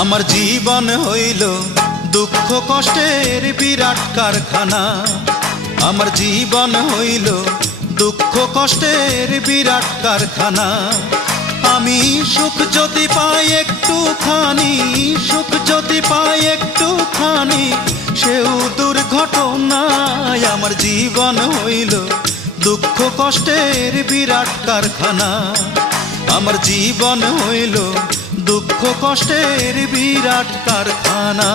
আমার জীবন হইল দুঃখ কষ্টের বিরাট কারখানা। আমার জীবন হইল দুঃখ কষ্টের বিরাট কারখানা। আমি সুখ যদি পাই একটুখানি, সুখ যদি পাই একটুখানি, সেও দুর্ঘটনায়। আমার জীবন হইল দুঃখ কষ্টের বিরাট কারখানা। আমার জীবন হইল দুঃখ কষ্টের বিরাট কারখানা।